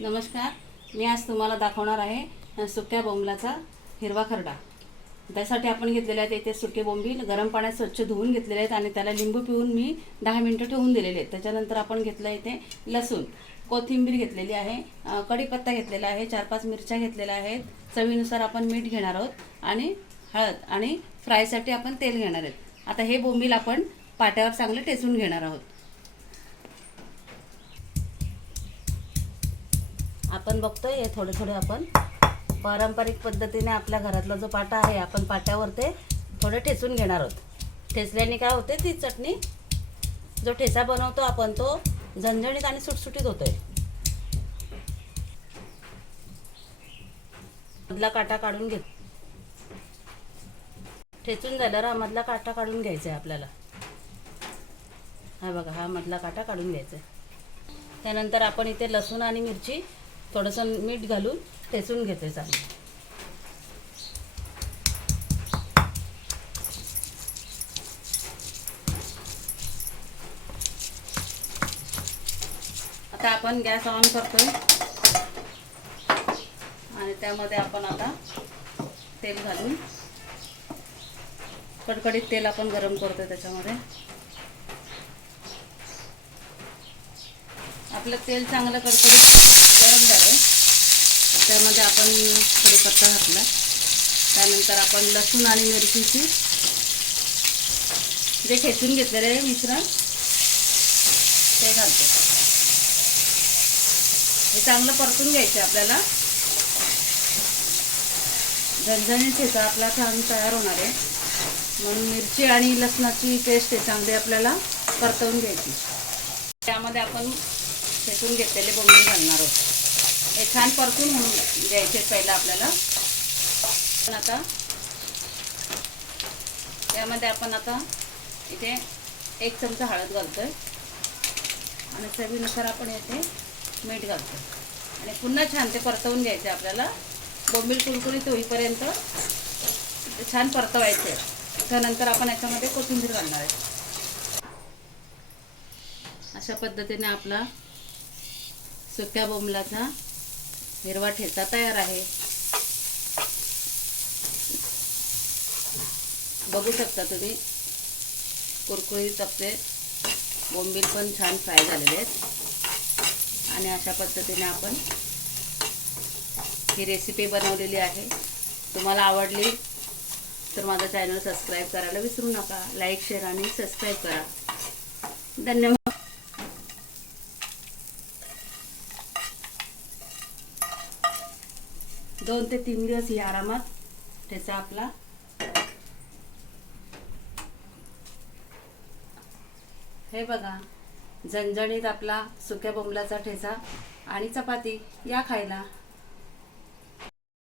नमस्कार. मी आज तुम्हाला दाखवणार आहे सुक्या बोंबलाचा हिरवा खरडा. त्यासाठी आपण घेतलेले आहेत इथे सुके बोंबील गरम पाण्यात स्वच्छ धुवून घेतलेले आहेत आणि त्याला लिंबू पिळून मी 10 मिनिटं ठेवून दिलेले आहेत. त्याच्यानंतर आपण घेतलं इथे लसूण, कोथिंबीर घेतलेली आहे, कढीपत्ता घेतलेला आहे, 4-5 मिरच्या घेतलेल्या आहेत, चवीनुसार आपण मीठ घेणार आहोत आणि हळद आणि फ्रायसाठी आपण तेल घेणार आहेत. आता हे बोंबील आपण पाट्यावर चांगले टेचून घेणार आहोत. आपण बघतोय हे थोडे थोडे आपण पारंपरिक पद्धतीने आपल्या घरातला जो पाटा आहे आपण पाट्यावर ते थोडे ठेचून घेणार आहोत. ठेचल्याने काय होते, ती चटणी जो ठेचा बनवतो आपण तो झणझणीत आणि सुटसुटीत होतोय. मधला काटा काढून घे. ठेचून झाल्यावर हा मधला काटा काढून घ्यायचा आहे आपल्याला. हा बघा, हा मधला काटा काढून घ्यायचा आहे. त्यानंतर आपण इथे लसूण आणि मिरची थोडंसं मीठ घालून ठेचून घेते चांगलं. आता आपण गॅस ऑन करतोय आणि त्यामध्ये आपण आता तेल घालून कडकडीत तेल आपण गरम करतोय. त्याच्यामध्ये आपलं तेल चांगलं कडकडीत गरम झालं. त्यामध्ये आपण कढीपत्ता घातला. त्यानंतर आपण लसूण आणि मिरचीची जे ठेचून घेतलेले आहे मिश्रण ते घालतो. हे चांगलं परतून घ्यायचं आपल्याला. झणझणीत ठेचा आपला छान तयार होणार आहे म्हणून मिरची आणि लसणाची पेस्ट आहे चांगली आपल्याला परतवून घ्यायची. त्यामध्ये आपण ठेचून घेतलेले बोंबील घालणार आहोत. हे छान परतून घ्यायचे पहिला आपल्याला. आता त्यामध्ये आपण आता इथे 1 चमचा हळद घालतोय आणि चवीनुसार आपण इथे मीठ घालतोय आणि पुन्हा छान ते परतवून घ्यायचे आपल्याला. बोंबील कुरकुरीत होईपर्यंत छान परतवायचे. त्यानंतर आपण याच्यामध्ये कोथिंबीर घालणार आहे. अशा पद्धतीने आपला सुक्या बोंबलाचा हिरवा ठेचा तयार आहे. बघू शकता तुम्ही, कुरकुरीत आपले बोंबील पण छान फ्राय झालेले आहेत आणि अशा पद्धतीने आपण ही रेसिपी बनवलेली आहे. तुम्हाला आवडली तर माझा चॅनल सबस्क्राईब करायला विसरू नका. लाईक, शेअर आणि सबस्क्राईब करा. धन्यवाद. 2 ते 3 दिवस ही आरामात ठेचा आपला हे बघा, झणझणीत आपला सुक्या बोंबलाचा ठेचा आणि चपाती या खायला.